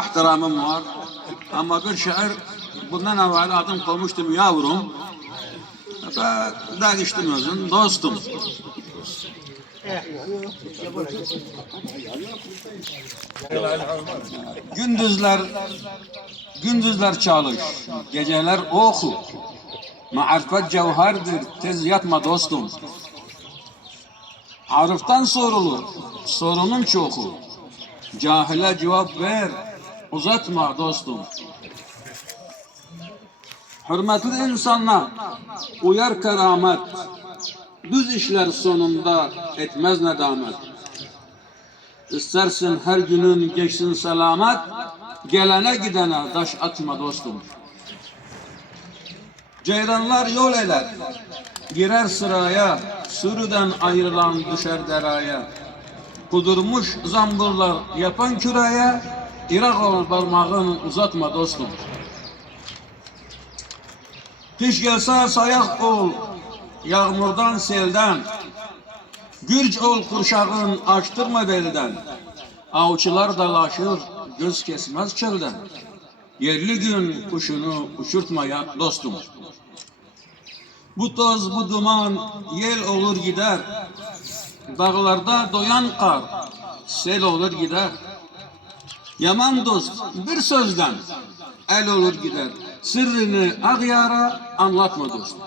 ihtiramım var. Ama bir şair bundan evvel adım koymuştum yavrum. Ve değiştim özün dostum. Gündüzler çalış, geceler oku. Marifet cevherdir, tez yatma dostum. Ariftan sorulur, sorunun çoku. Cahile cevap ver, uzatma dostum. Hürmetli insanlar, uyar keramet. Düz işler sonunda etmez nedamet. İstersin her günün geçsin selamet. Gelene gidene taş atma dostum. Ceyranlar yol eder, girer sıraya, sürüden ayrılan düşer deraya. Kudurmuş zamburlar yapan küreye, Irak ol parmağını uzatma dostum. Kış gelse sayak ol, yağmurdan selden, gürc ol kurşağın açtırma belden. Avcılar dalaşır, göz kesmez çölden. Yerli gün kuşunu uçurtmaya dostum. Bu toz, bu duman yel olur gider. Dağlarda doyan kar sel olur gider. Yaman dost bir sözden el olur gider. Sırrını ağyara anlatma dostum.